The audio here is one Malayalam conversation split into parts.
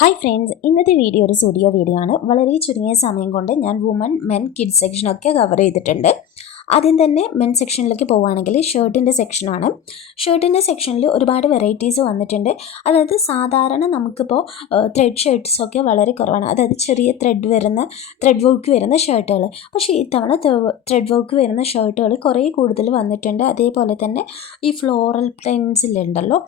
ഹായ് ഫ്രണ്ട്സ്, ഇന്നത്തെ വീഡിയോ ഒരു സ്റ്റുഡിയോ വീഡിയോ ആണ്. വളരെ ചുരുങ്ങിയ സമയം കൊണ്ട് ഞാൻ വുമൺ മെൻ കിഡ്സ് സെക്ഷനൊക്കെ കവർ ചെയ്തിട്ടുണ്ട്. ആദ്യം തന്നെ മെൻ സെക്ഷനിലേക്ക് പോവുകയാണെങ്കിൽ ഷർട്ടിൻ്റെ സെക്ഷനാണ്. ഷർട്ടിൻ്റെ സെക്ഷനിൽ ഒരുപാട് വെറൈറ്റീസ് വന്നിട്ടുണ്ട്. അതായത് സാധാരണ നമുക്കിപ്പോൾ ത്രെഡ് ഷർട്ട്സൊക്കെ വളരെ കുറവാണ്. അതായത് ചെറിയ ത്രെഡ് വർക്ക് വരുന്ന ഷർട്ടുകൾ. പക്ഷേ ഇത്തവണ ത്രെഡ് വർക്ക് വരുന്ന ഷർട്ടുകൾ കുറേ കൂടുതൽ വന്നിട്ടുണ്ട്. അതേപോലെ തന്നെ ഈ ഫ്ലോറൽ പ്രിൻസിലുണ്ടല്ലോ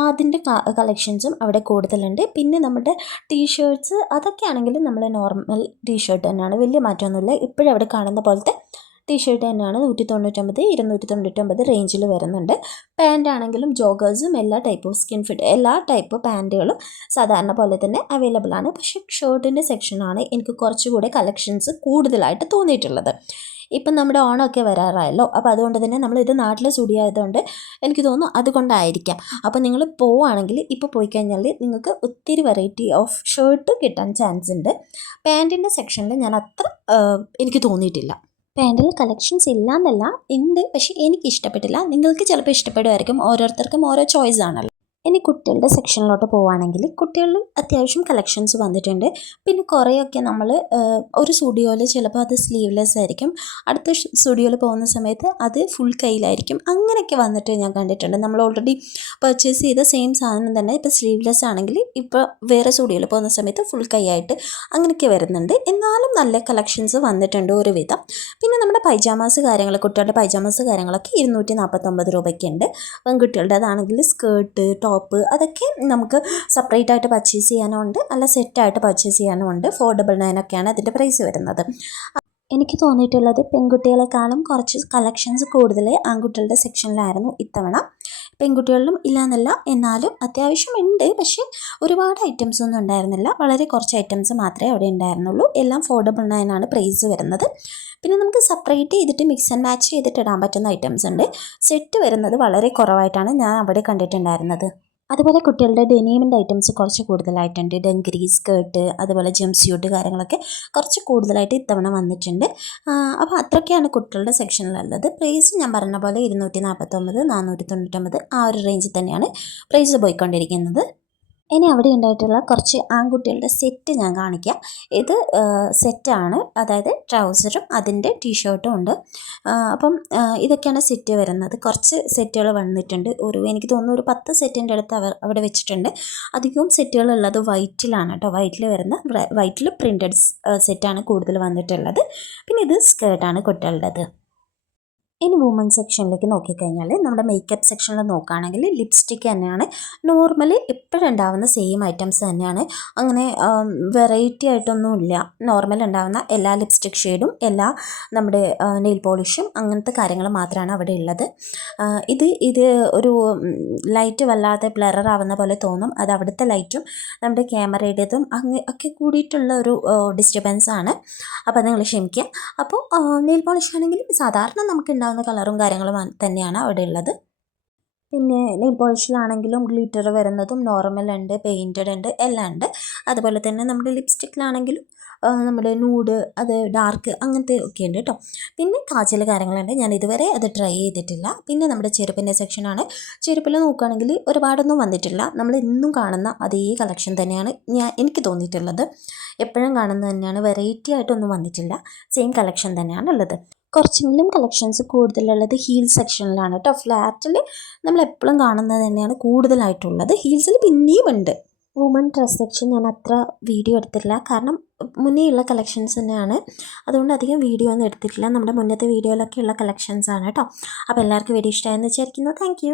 അതിൻ്റെ കളക്ഷൻസും അവിടെ കൂടുതലുണ്ട്. പിന്നെ നമ്മുടെ ടീഷർട്ട്സ് അതൊക്കെ ആണെങ്കിൽ നമ്മൾ നോർമൽ ടീഷർട്ട് തന്നെയാണ്, വലിയ മാറ്റമൊന്നുമില്ല. ഇപ്പോഴും അവിടെ കാണുന്ന പോലത്തെ ടീഷർട്ട് തന്നെയാണ് 199, 299 റേഞ്ചിൽ വരുന്നുണ്ട്. പാൻ്റ് ആണെങ്കിലും ജോഗേഴ്സും എല്ലാ ടൈപ്പ് ഓഫ് സ്കിൻ ഫിറ്റ് എല്ലാ ടൈപ്പ് പാൻറ്റുകളും സാധാരണ പോലെ തന്നെ അവൈലബിൾ ആണ്. പക്ഷേ ഷർട്ടിൻ്റെ സെക്ഷനാണ് എനിക്ക് കുറച്ചുകൂടെ കളക്ഷൻസ് കൂടുതലായിട്ട് തോന്നിയിട്ടുള്ളത്. ഇപ്പം നമ്മുടെ ഓണമൊക്കെ വരാറായല്ലോ, അപ്പോൾ അതുകൊണ്ട് തന്നെ നമ്മളിത് നാട്ടിലെ സ്റ്റുഡിയോ ആയതുകൊണ്ട് എനിക്ക് തോന്നുന്നു അതുകൊണ്ടായിരിക്കാം. അപ്പോൾ നിങ്ങൾ പോവുകയാണെങ്കിൽ ഇപ്പോൾ പോയി കഴിഞ്ഞാൽ നിങ്ങൾക്ക് ഒത്തിരി വെറൈറ്റി ഓഫ് ഷർട്ട് കിട്ടാൻ ചാൻസ് ഉണ്ട്. പാൻറ്റിൻ്റെ സെക്ഷനിൽ ഞാൻ അത്ര എനിക്ക് തോന്നിയിട്ടില്ല. പാൻറ്റിൽ കളക്ഷൻസ് ഇല്ല എന്നല്ല, ഉണ്ട്, പക്ഷേ എനിക്ക് ഇഷ്ടപ്പെട്ടില്ല. നിങ്ങൾക്ക് ചിലപ്പോൾ ഇഷ്ടപ്പെടുമായിരിക്കും. ഓരോരുത്തർക്കും ഓരോ ചോയ്സ് ആണല്ലോ. ഇനി കുട്ടികളുടെ സെക്ഷനിലോട്ട് പോവുകയാണെങ്കിൽ കുട്ടികളിൽ അത്യാവശ്യം കളക്ഷൻസ് വന്നിട്ടുണ്ട്. പിന്നെ കുറേയൊക്കെ നമ്മൾ ഒരു സ്റ്റുഡിയോയിൽ ചിലപ്പോൾ അത് സ്ലീവ്ലെസ് ആയിരിക്കും, അടുത്ത സ്റ്റുഡിയോയിൽ പോകുന്ന സമയത്ത് അത് ഫുൾ കയ്യിലായിരിക്കും. അങ്ങനെയൊക്കെ വന്നിട്ട് ഞാൻ കണ്ടിട്ടുണ്ട്. നമ്മൾ ഓൾറെഡി പർച്ചേസ് ചെയ്ത സെയിം സാധനം തന്നെ ഇപ്പോൾ സ്ലീവ്ലെസ് ആണെങ്കിൽ ഇപ്പോൾ വേറെ സ്റ്റുഡിയോയിൽ പോകുന്ന സമയത്ത് ഫുൾ കൈയായിട്ട് അങ്ങനെയൊക്കെ വരുന്നുണ്ട്. എന്നാലും നല്ല കളക്ഷൻസ് വന്നിട്ടുണ്ട് ഒരുവിധം. പിന്നെ നമ്മുടെ പൈജാമാസ് കാര്യങ്ങൾ, കുട്ടികളുടെ പൈജാമാസ് കാര്യങ്ങളൊക്കെ 249 രൂപയ്ക്കുണ്ട്. പെൺകുട്ടികളുടെ അതാണെങ്കിൽ സ്കേർട്ട്, ടോപ്പ് അതൊക്കെ നമുക്ക് സെപ്പറേറ്റ് ആയിട്ട് പർച്ചേസ് ചെയ്യാനും ഉണ്ട്, അല്ല സെറ്റായിട്ട് പർച്ചേസ് ചെയ്യാനും ഉണ്ട്. 499 ഒക്കെയാണ് അതിൻ്റെ പ്രൈസ് വരുന്നത്. എനിക്ക് തോന്നിയിട്ടുള്ളത് പെൺകുട്ടികളെക്കാളും കുറച്ച് കളക്ഷൻസ് കൂടുതൽ ആൺകുട്ടികളുടെ സെക്ഷനിലായിരുന്നു ഇത്തവണ. പെൺകുട്ടികളിലും ഇല്ലയെന്നല്ല, എന്നാലും അത്യാവശ്യം ഉണ്ട്. പക്ഷേ ഒരുപാട് ഐറ്റംസ് ഒന്നും ഉണ്ടായിരുന്നില്ല, വളരെ കുറച്ച് ഐറ്റംസ് മാത്രമേ അവിടെ ഉണ്ടായിരുന്നുള്ളൂ. എല്ലാം 499 ആണ് പ്രൈസ് വരുന്നത്. പിന്നെ നമുക്ക് സെപ്പറേറ്റ് ചെയ്തിട്ട് മിക്സ് ആൻഡ് മാച്ച് ചെയ്തിട്ട് ഇടാൻ പറ്റുന്ന ഐറ്റംസ് ഉണ്ട്. സെറ്റ് വരുന്നത് വളരെ കുറവായിട്ടാണ് ഞാൻ അവിടെ കണ്ടിട്ടുണ്ടായിരുന്നത്. അതുപോലെ കുട്ടികളുടെ ഡെനീമിൻ്റെ ഐറ്റംസ് കുറച്ച് കൂടുതലായിട്ടുണ്ട്. ഡങ്കരി, സ്കേർട്ട്, അതുപോലെ ജംപ് സ്യൂട്ട് കാര്യങ്ങളൊക്കെ കുറച്ച് കൂടുതലായിട്ട് ഇത്തവണ വന്നിട്ടുണ്ട്. അപ്പോൾ അത്രയൊക്കെയാണ് കുട്ടികളുടെ സെക്ഷനിലുള്ളത്. പ്രൈസ് ഞാൻ പറഞ്ഞ പോലെ 249, 499 ആ ഒരു റേഞ്ചിൽ തന്നെയാണ് പ്രൈസ് പോയിക്കൊണ്ടിരിക്കുന്നത്. ഇനി അവിടെ ഉണ്ടായിട്ടുള്ള കുറച്ച് ആൺകുട്ടികളുടെ സെറ്റ് ഞാൻ കാണിക്കാം. ഇത് സെറ്റാണ്, അതായത് ട്രൗസറും അതിൻ്റെ ടീഷർട്ടും ഉണ്ട്. അപ്പം ഇതൊക്കെയാണ് സെറ്റ് വരുന്നത്. കുറച്ച് സെറ്റുകൾ വന്നിട്ടുണ്ട്. എനിക്ക് തോന്നുന്നു ഒരു 10 സെറ്റിൻ്റെ അടുത്ത് അവിടെ വെച്ചിട്ടുണ്ട്. അധികവും സെറ്റുകളുള്ളത് വൈറ്റിലാണ് കേട്ടോ. വൈറ്റിൽ പ്രിൻറ്റഡ് സെറ്റാണ് കൂടുതൽ വന്നിട്ടുള്ളത്. പിന്നെ ഇത് സ്കേർട്ടാണ് കുട്ടികളുടേത്. ഇനി വുമൺ സെക്ഷനിലേക്ക് നോക്കിക്കഴിഞ്ഞാൽ നമ്മുടെ മേക്കപ്പ് സെക്ഷനിൽ നോക്കുകയാണെങ്കിൽ ലിപ്സ്റ്റിക്ക് തന്നെയാണ് നോർമലി എപ്പോഴും ഉണ്ടാവുന്ന സെയിം ഐറ്റംസ് തന്നെയാണ്. അങ്ങനെ വെറൈറ്റി ആയിട്ടൊന്നുമില്ല. നോർമൽ ഉണ്ടാവുന്ന എല്ലാ ലിപ്സ്റ്റിക് ഷെയ്ഡും എല്ലാ നമ്മുടെ നെയിൽ പോളിഷും അങ്ങനത്തെ കാര്യങ്ങൾ മാത്രമാണ് അവിടെ ഉള്ളത്. ഇത് ഒരു ലൈറ്റ് വല്ലാതെ ബ്ലറർ ആവുന്ന പോലെ തോന്നും. അത് അവിടുത്തെ ലൈറ്റും നമ്മുടെ ക്യാമറയുടേതും ഒക്കെ കൂടിയിട്ടുള്ള ഒരു ഡിസ്റ്റർബൻസ് ആണ്. അപ്പോൾ നിങ്ങൾ ക്ഷമിക്കുക. അപ്പോൾ നെയിൽ പോളിഷ് ആണെങ്കിൽ സാധാരണ നമുക്ക് ഉണ്ടാകുന്ന കളറും കാര്യങ്ങളും തന്നെയാണ് അവിടെ ഉള്ളത്. പിന്നെ നെയിൽ പോളിഷിലാണെങ്കിലും ഗ്ലിറ്റർ വരുന്നതും നോർമൽ ഉണ്ട്, പെയിൻറ്റഡ് ഉണ്ട്, എല്ലാം ഉണ്ട്. അതുപോലെ തന്നെ നമ്മുടെ ലിപ്സ്റ്റിക്കിലാണെങ്കിലും നമ്മുടെ നൂഡ്, അത് ഡാർക്ക്, അങ്ങനത്തെ ഒക്കെ ഉണ്ട് കേട്ടോ. പിന്നെ കാജൽ കാര്യങ്ങളുണ്ട്. ഞാൻ ഇതുവരെ അത് ട്രൈ ചെയ്തിട്ടില്ല. പിന്നെ നമ്മുടെ ചെരുപ്പിൻ്റെ സെക്ഷനാണ്. ചെരുപ്പിൽ നോക്കുകയാണെങ്കിൽ ഒരുപാടൊന്നും വന്നിട്ടില്ല. നമ്മൾ ഇന്നും കാണുന്ന അതേ കളക്ഷൻ തന്നെയാണ് എനിക്ക് തോന്നിയിട്ടുള്ളത്. എപ്പോഴും കാണുന്നത് തന്നെയാണ്, വെറൈറ്റി ആയിട്ടൊന്നും വന്നിട്ടില്ല. സെയിം കളക്ഷൻ തന്നെയാണ് ഉള്ളത്. കുറച്ചെങ്കിലും കളക്ഷൻസ് കൂടുതലുള്ളത് ഹീൽ സെക്ഷനിലാണ് കേട്ടോ. ഫ്ലാറ്റിൽ നമ്മൾ എപ്പോഴും കാണുന്നത് തന്നെയാണ് കൂടുതലായിട്ടുള്ളത്. ഹീൽസിൽ പിന്നെയും ഉണ്ട്. വുമൺ ഡ്രസ് സെക്ഷൻ ഞാൻ അത്ര വീഡിയോ എടുത്തിട്ടില്ല, കാരണം മുന്നേ ഉള്ള കളക്ഷൻസ് തന്നെയാണ്. അതുകൊണ്ട് അധികം വീഡിയോ ഒന്നും എടുത്തിട്ടില്ല. നമ്മുടെ മുന്നത്തെ വീഡിയോയിലൊക്കെ ഉള്ള കളക്ഷൻസ് ആണ് കേട്ടോ. അപ്പോൾ എല്ലാവർക്കും വീഡിയോ ഇഷ്ടമായെന്ന് വിചാരിക്കുന്നു. താങ്ക്